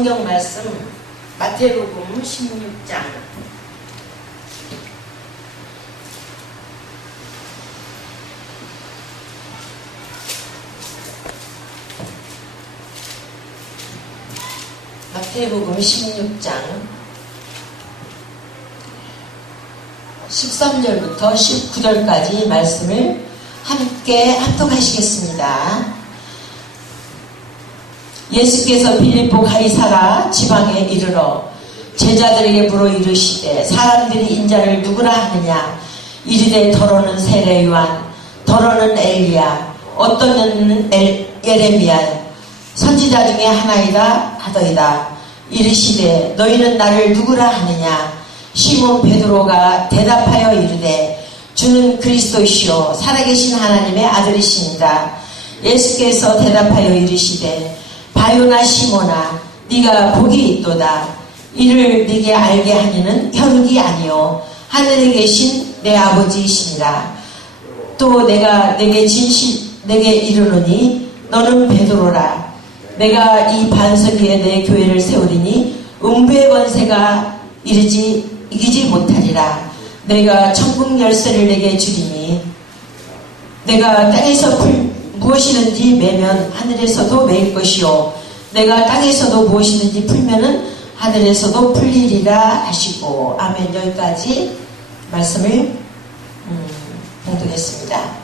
성경 말씀 마태복음 16장 마태복음 16장 13절부터 19절까지 말씀을 함께 합독하시겠습니다. 예수께서 빌립보 가이사라 지방에 이르러 제자들에게 물어 이르시되 사람들이 인자를 누구라 하느냐? 이르되 더러는 세례 요한 더러는 엘리야 어떤 엘- 예레미야 선지자 중에 하나이다 하더이다. 이르시되 너희는 나를 누구라 하느냐? 시몬 베드로가 대답하여 이르되 주는 그리스도시요 살아계신 하나님의 아들이시니라 예수께서 대답하여 이르시되 바요나 시모나 네가 복이 있도다. 이를 네게 알게 하니는 혈육이 아니요. 하늘에 계신 내 아버지이시니라. 또 내가 내게 진실 내게 이르노니 너는 베드로라. 내가 이 반석 위에 내 교회를 세우리니 음부의 권세가 이르지 이기지 못하리라. 내가 천국 열쇠를 내게 주리니 내가 땅에서 풀 무엇이든지 매면 하늘에서도 매일 것이요 내가 땅에서도 무엇이든지 풀면은 하늘에서도 풀리리라 하시고 아멘 여기까지 말씀을 음, 봉독했습니다.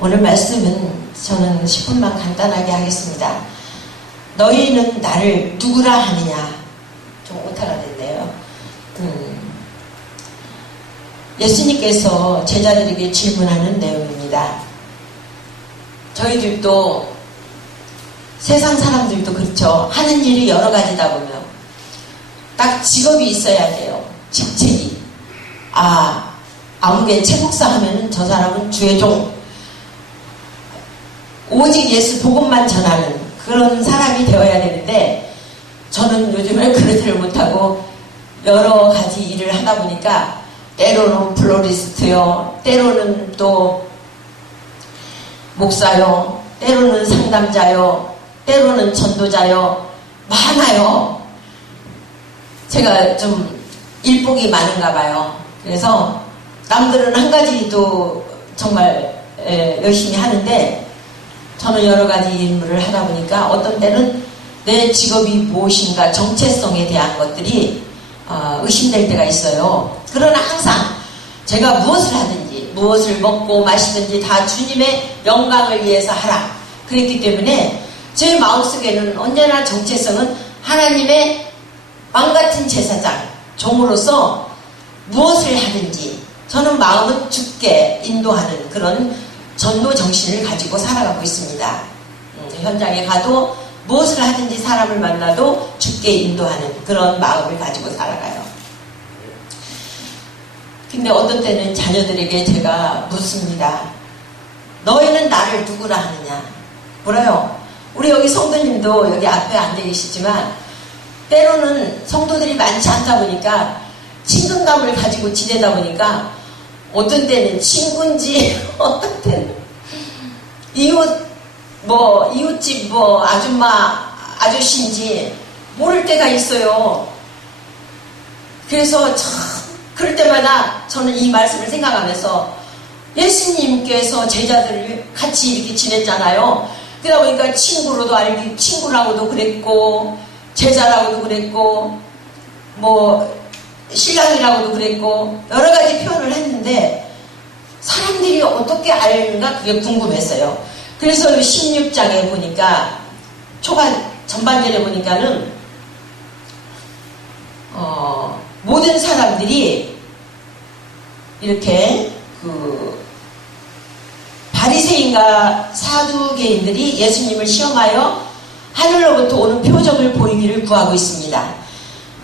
오늘 말씀은 저는 10분만 간단하게 하겠습니다. 너희는 나를 누구라 하느냐 좀 오타가 됐네요. 음, 예수님께서 제자들에게 질문하는 내용입니다. 저희들도 세상 사람들도 그렇죠. 하는 일이 여러 가지다 보면 딱 직업이 있어야 돼요. 직책이. 아, 아무개 최국사 하면은 저 사람은 주의 종. 오직 예수 복음만 전하는 그런 사람이 되어야 되는데 저는 요즘에 그러지를 못하고 여러 가지 일을 하다 보니까 때로는 플로리스트요, 때로는 또 목사요, 때로는 상담자요, 때로는 전도자요, 많아요. 제가 좀 일복이 많은가 봐요. 그래서 남들은 한 가지도 정말 에, 열심히 하는데 저는 여러 가지 일물을 하다 보니까 어떤 때는 내 직업이 무엇인가 정체성에 대한 것들이 어, 의심될 때가 있어요. 그러나 항상 제가 무엇을 하든지 무엇을 먹고 마시든지 다 주님의 영광을 위해서 하라. 그랬기 때문에 제 마음속에는 언제나 정체성은 하나님의 왕같은 제사장, 종으로서 무엇을 하든지 저는 마음은 죽게 인도하는 그런 전도 정신을 가지고 살아가고 있습니다. 음, 현장에 가도 무엇을 하든지 사람을 만나도 죽게 인도하는 그런 마음을 가지고 살아가요. 근데 어떤 때는 자녀들에게 제가 묻습니다. 너희는 나를 누구라 하느냐? 물어요. 우리 여기 성도님도 여기 앞에 앉아 계시지만 때로는 성도들이 많지 않다 보니까 친근감을 가지고 지내다 보니까 어떤 때는 친구인지 어떤 때는 이웃 뭐 이웃집 뭐 아줌마 아저씨인지 모를 때가 있어요. 그래서 참 그럴 때마다 저는 이 말씀을 생각하면서 예수님께서 제자들을 같이 이렇게 지냈잖아요. 그러다 보니까 친구로도 알기 친구라고도 그랬고 제자라고도 그랬고 뭐 신랑이라고도 그랬고 여러 가지 표현을 했는데 사람들이 어떻게 알는가 그게 궁금했어요. 그래서 16장에 보니까 초반 전반전에 보니까는 어, 모든 사람들이 이렇게 그 바리새인과 사두개인들이 예수님을 시험하여 하늘로부터 오는 표적을 보이기를 구하고 있습니다.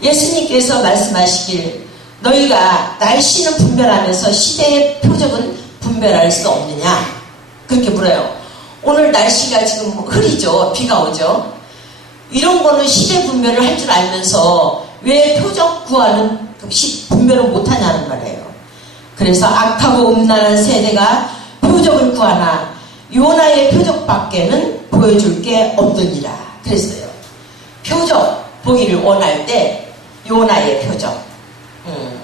예수님께서 말씀하시길 너희가 날씨는 분별하면서 시대의 표적은 분별할 수 없느냐 그렇게 물어요. 오늘 날씨가 지금 흐리죠. 비가 오죠. 이런 거는 시대 분별을 할 줄 알면서 왜 표적 구하는 분별을 못하냐는 말이에요. 그래서 악하고 음란한 세대가 표적을 구하나 요나의 표적밖에는 보여줄 게 없느니라 그랬어요. 표적 보기를 원할 때 요나의 표적. 음,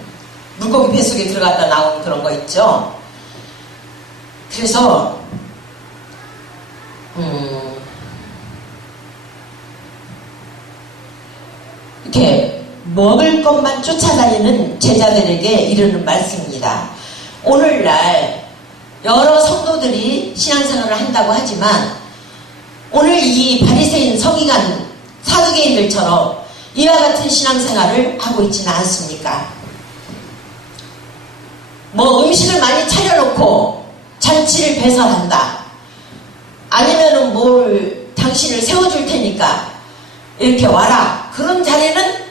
물고기 뱃속에 들어갔다 나온 그런 거 있죠. 그래서 음, 이렇게 먹을 것만 쫓아다니는 제자들에게 이르는 말씀입니다. 오늘날 여러 성도들이 신앙생활을 한다고 하지만 오늘 이 바리새인 서기관 사두개인들처럼 이와 같은 신앙생활을 하고 있지는 않습니까? 뭐 음식을 많이 차려놓고 잔치를 배설한다. 아니면은 뭘 당신을 세워줄 테니까 이렇게 와라. 그런 자리는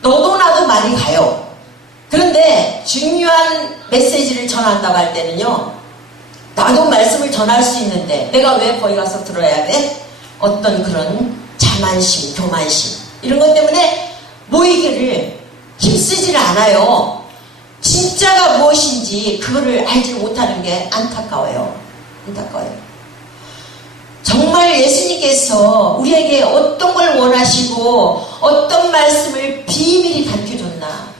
너도 나도 많이 가요. 그런데 중요한 메시지를 전한다고 할 때는요. 나도 말씀을 전할 수 있는데 내가 왜 거기 가서 들어야 돼? 어떤 그런 자만심, 교만심 이런 것 때문에 모이기를 힘쓰지를 않아요. 진짜가 무엇인지 그거를 알지 못하는 게 안타까워요. 안타까워요. 정말 예수님께서 우리에게 어떤 걸 원하시고 어떤 말씀을 비밀히 가르쳐줬나.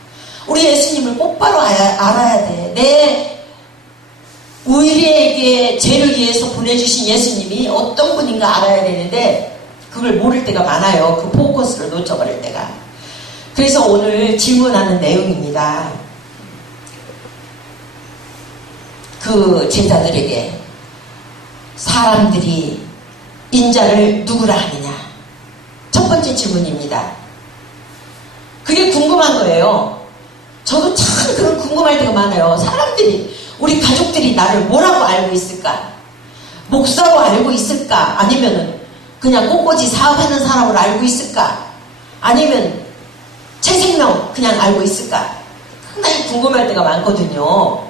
우리 예수님을 알아야, 알아야 돼. 내 우리에게 죄를 위해서 보내주신 예수님이 어떤 분인가 알아야 되는데 그걸 모를 때가 많아요. 그 포커스를 놓쳐버릴 때가. 그래서 오늘 질문하는 내용입니다. 그 제자들에게 사람들이 인자를 누구라 하느냐? 첫 번째 질문입니다. 그게 궁금한 거예요. 저도 참 그런 궁금할 때가 많아요. 사람들이, 우리 가족들이 나를 뭐라고 알고 있을까? 목사로 알고 있을까? 아니면은 그냥 꽃꽂이 사업하는 사람으로 알고 있을까? 아니면 채생명 그냥 알고 있을까? 상당히 궁금할 때가 많거든요.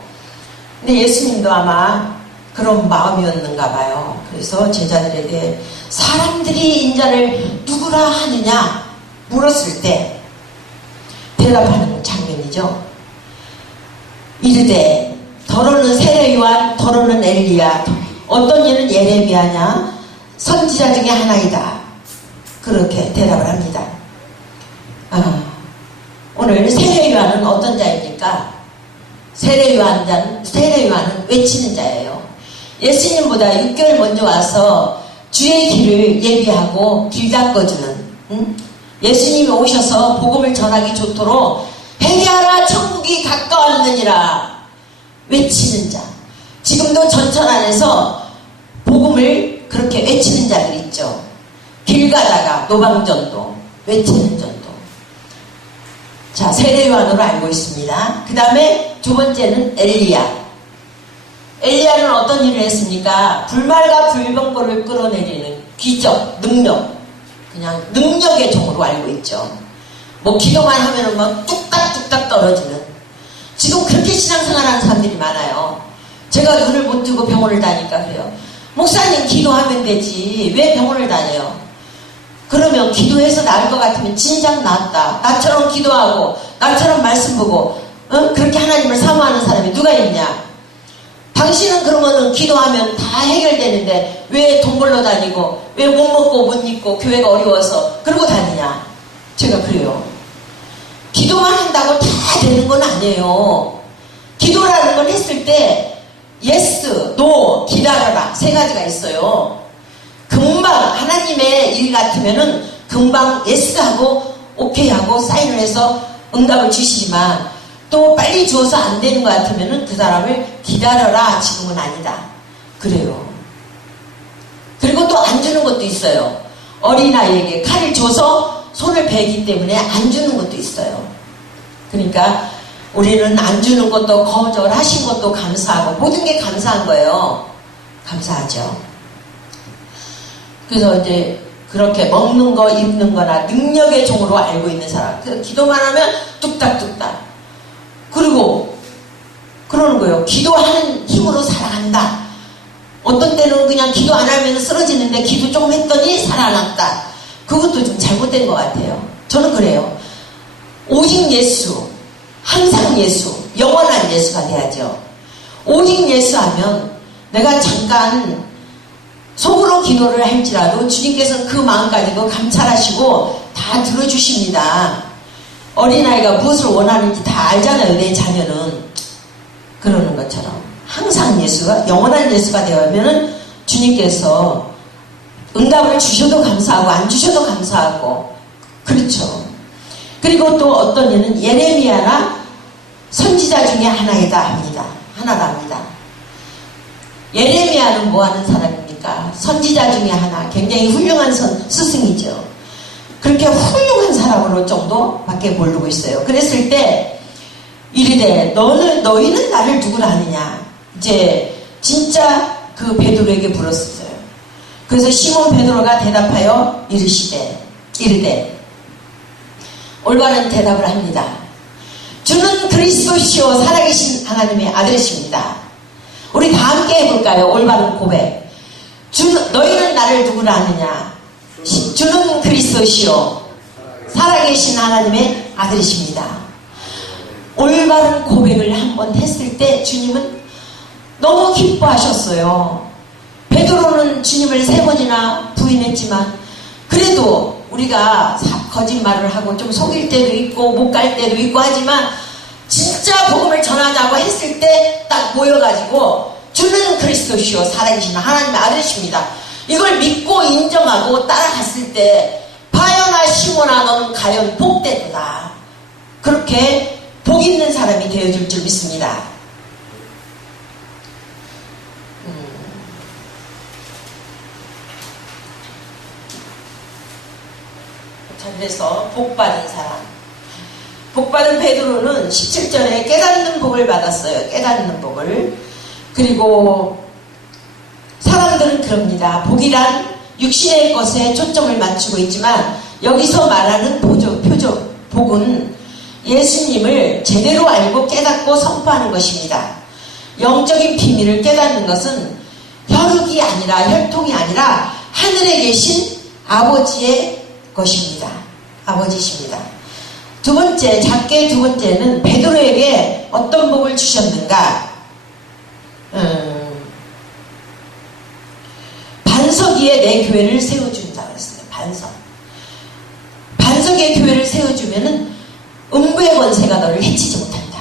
근데 예수님도 아마 그런 마음이었는가 봐요. 그래서 제자들에게 사람들이 인자를 누구라 하느냐 물었을 때 대답하는 장면이죠. 이르되 더러는 세례요한 더러는 엘리야 어떤 이는 예레미야냐 선지자 중에 하나이다. 그렇게 대답을 합니다. 아, 오늘 세례요한은 어떤 자입니까? 세례요한은 외치는 자예요. 예수님보다 6개월 먼저 와서 주의 길을 예비하고 길 닦아주는 응? 예수님이 오셔서 복음을 전하기 좋도록 회개하라 천국이 가까웠느니라 외치는 자 지금도 전천 안에서 복음을 그렇게 외치는 자들 있죠 길 가다가 노방전도 외치는 전도 자 세례요한으로 알고 있습니다 그 다음에 두 번째는 엘리야 엘리야는 어떤 일을 했습니까? 불말과 불병거를 끌어내리는 기적, 능력, 그냥 능력의 종으로 알고 있죠. 뭐 기도만 하면은 막 뚝딱뚝딱 떨어지는. 지금 그렇게 신앙생활하는 사람들이 많아요. 제가 눈을 못 뜨고 병원을 다니까 그래요. 목사님 기도하면 되지 왜 병원을 다녀요? 그러면 기도해서 나을 것 같으면 진작 낫다. 나처럼 기도하고 나처럼 말씀 보고 어? 그렇게 하나님을 사모하는 사람이 누가 있냐? 당신은 그러면은 기도하면 다 해결되는데 왜 돈 벌러 다니고 왜 못 먹고 못 입고 교회가 어려워서 그러고 다니냐? 제가 그래요. 기도만 한다고 다 되는 건 아니에요. 기도라는 걸 했을 때 예스, 노, 기다려라 세 가지가 있어요. 금방 하나님의 일 같으면은 금방 예스 하고 오케이 하고 사인을 해서 응답을 주시지만 또 빨리 주어서 안 되는 것 같으면은 그 사람을 기다려라 지금은 아니다. 그래요. 그리고 또 안 주는 것도 있어요. 어린아이에게 칼을 줘서 손을 베기 때문에 안 주는 것도 있어요. 그러니까 우리는 안 주는 것도 거절하신 것도 감사하고 모든 게 감사한 거예요. 감사하죠. 그래서 이제 그렇게 먹는 거, 입는 거나 능력의 종으로 알고 있는 사람. 그래서 기도만 하면 뚝딱뚝딱. 그리고 그러는 거예요. 기도하는 힘으로 살아간다. 어떤 때는 그냥 기도 안 하면 쓰러지는데 기도 조금 했더니 살아났다. 그것도 좀 잘못된 것 같아요. 저는 그래요. 오직 예수, 항상 예수, 영원한 예수가 돼야죠. 오직 예수 하면 내가 잠깐 속으로 기도를 할지라도 주님께서는 그 마음까지도 감찰하시고 다 들어주십니다. 어린아이가 무엇을 원하는지 다 알잖아요. 내 자녀는. 그러는 것처럼. 항상 예수가, 영원한 예수가 되어면은 주님께서 응답을 주셔도 감사하고 안 주셔도 감사하고 그렇죠. 그리고 또 어떤 이는 예레미야나 선지자 중에 하나이다 합니다. 하나다 합니다. 예레미야는 뭐 하는 사람입니까? 선지자 중에 하나. 굉장히 훌륭한 선, 스승이죠. 그렇게 훌륭한 사람으로 정도밖에 모르고 있어요. 그랬을 때 이르되 너는 너희는 나를 누구라 하느냐? 이제 진짜 그 베드로에게 물었어요. 그래서 시몬 베드로가 대답하여 이르시되 이르되 올바른 대답을 합니다. 주는 그리스도시요 살아계신 하나님의 아들이십니다. 우리 다 함께 해볼까요? 올바른 고백. 주, 너희는 나를 누구라 하느냐? 시- 주는 그리스도시요 살아계신 하나님의 아들이십니다. 올바른 고백을 한번 했을 때 주님은 너무 기뻐하셨어요. 베드로는 주님을 세 번이나 부인했지만 그래도 우리가 사- 거짓말을 하고 좀 속일 때도 있고 못 갈 때도 있고 하지만 진짜 복음을 전하자고 했을 때 딱 모여가지고 주는 그리스도시요 살아계신 하나님의 아들이십니다. 이걸 믿고 인정하고 따라갔을 때 바요나 시모나 너는 가연 복되도다. 그렇게 복 있는 사람이 되어줄 줄 믿습니다. 그래서 복 받은 사람. 복 받은 베드로는 17절에 깨닫는 복을 받았어요. 깨닫는 복을. 그리고 사람들은 그럽니다. 복이란 육신의 것에 초점을 맞추고 있지만 여기서 말하는 보조, 표조, 복은 예수님을 제대로 알고 깨닫고 선포하는 것입니다. 영적인 비밀을 깨닫는 것은 혈육이 아니라 혈통이 아니라 하늘에 계신 아버지의 것입니다. 아버지십니다. 두 번째, 작게 두 번째는 베드로에게 어떤 복을 주셨는가? 음, 반석 위에 내 교회를 세워준다 그랬어요. 반석. 반석 위에 교회를 세워주면은 음부의 권세가 너를 해치지 못한다.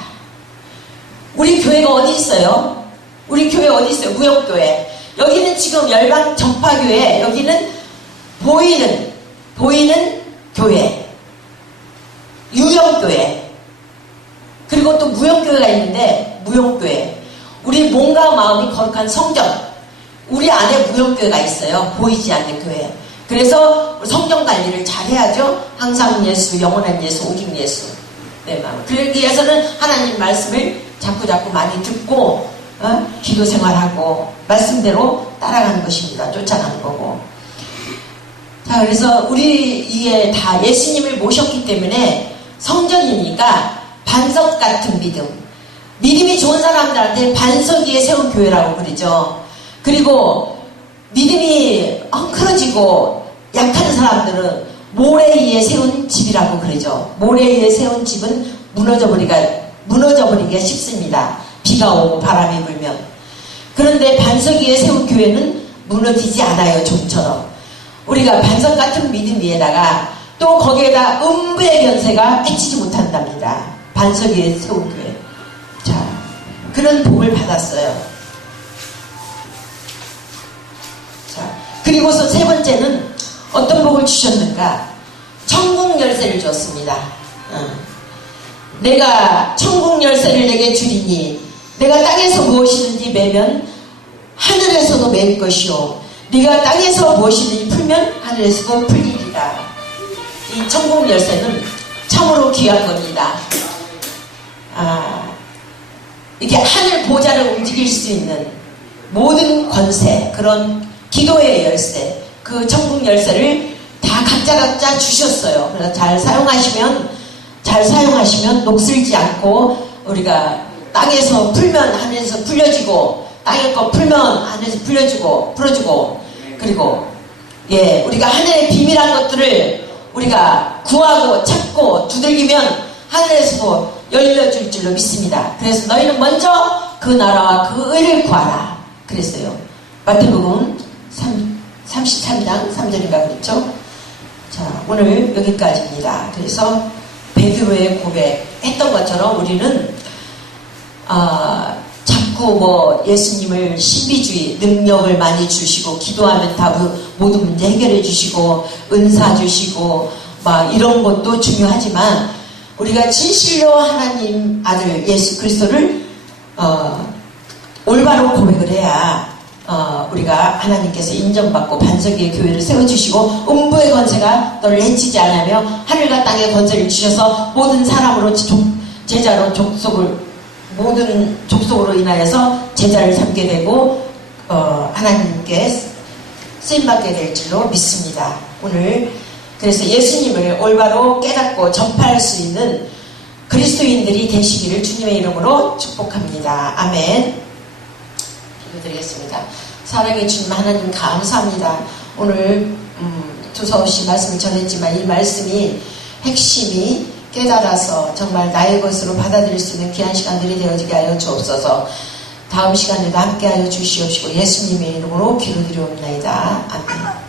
우리 교회가 어디 있어요? 우리 교회 어디 있어요? 무역교회. 여기는 지금 열방 전파교회. 여기는 보이는 보이는 교회. 유형교회. 그리고 또 무형교회가 있는데 무형교회. 우리 몸과 마음이 거룩한 성전. 우리 안에 무형교회가 있어요. 보이지 않는 교회. 그래서 성경 관리를 잘 해야죠. 항상 예수, 영원한 예수, 오직 예수. 내 마음. 그러기 위해서는 하나님 말씀을 자꾸 자꾸 많이 듣고 어? 기도 생활하고 말씀대로 따라가는 것입니다. 쫓아가는 거고. 자, 그래서 우리 이게 다 예수님을 모셨기 때문에 성전이니까 반석 같은 믿음. 믿음이 좋은 사람들한테 반석 위에 세운 교회라고 그러죠. 그리고 믿음이 엉클어지고 약한 사람들은 모래 위에 세운 집이라고 그러죠. 모래 위에 세운 집은 무너져 버리가 무너져 버리기가 쉽습니다. 비가 오고 바람이 불면. 그런데 반석 위에 세운 교회는 무너지지 않아요. 좀처럼. 우리가 반석 같은 믿음 위에다가 또 거기에다 음부의 견세가 해치지 못한답니다. 반석 위에 세운 교회. 자, 그런 복을 받았어요. 자, 그리고서 세 번째는 어떤 복을 주셨는가? 천국 열쇠를 주었습니다. 어. 내가 천국 열쇠를 내게 주리니 내가 땅에서 무엇이든지 매면 하늘에서도 매일 것이요 네가 땅에서 무엇이든지 풀면 하늘에서도 풀리리라. 이 천국 열쇠는 참으로 귀한 겁니다. 아, 이렇게 하늘 보좌를 움직일 수 있는 모든 권세 그런 기도의 열쇠 그 천국 열쇠를 다 각자 각자 주셨어요. 그래서 잘 사용하시면 잘 사용하시면 녹슬지 않고 우리가 땅에서 풀면 하늘에서 풀려지고 땅에 거 풀면 하늘에서 풀려지고 풀어지고 그리고 예 우리가 하늘의 비밀한 것들을 우리가 구하고 찾고 두들기면 하늘에서도 열려줄 줄로 믿습니다. 그래서 너희는 먼저 그 나라와 그 의를 구하라. 그랬어요. 마태복음 3, 33장 3절인가 그랬죠? 자, 오늘 여기까지입니다. 그래서 베드로의 고백했던 것처럼 우리는 아, 자꾸 뭐 예수님을 신비주의 능력을 많이 주시고 기도하면 다 모- 모든 문제 해결해 주시고 은사 주시고 막 이런 것도 중요하지만 우리가 진실로 하나님 아들 예수 그리스도를 어, 올바로 고백을 해야 어, 우리가 하나님께서 인정받고 반석의 교회를 세워주시고 음부의 권세가 너를 해치지 않으며 하늘과 땅의 권세를 주셔서 모든 사람으로 족- 제자로 족속을 모든 족속으로 인하여서 제자를 삼게 되고 어, 하나님께 쓰임받게 될 줄로 믿습니다. 오늘 그래서 예수님을 올바로 깨닫고 전파할 수 있는 그리스도인들이 되시기를 주님의 이름으로 축복합니다. 아멘. 기도드리겠습니다. 사랑해 주님 하나님 감사합니다. 오늘 음, 두서없이 말씀을 전했지만 이 말씀이 핵심이 깨달아서 정말 나의 것으로 받아들일 수 있는 귀한 시간들이 되어지게 하여 주옵소서. 다음 시간에도 함께 하여 주시옵시고 예수님의 이름으로 기도드리옵나이다. 아멘.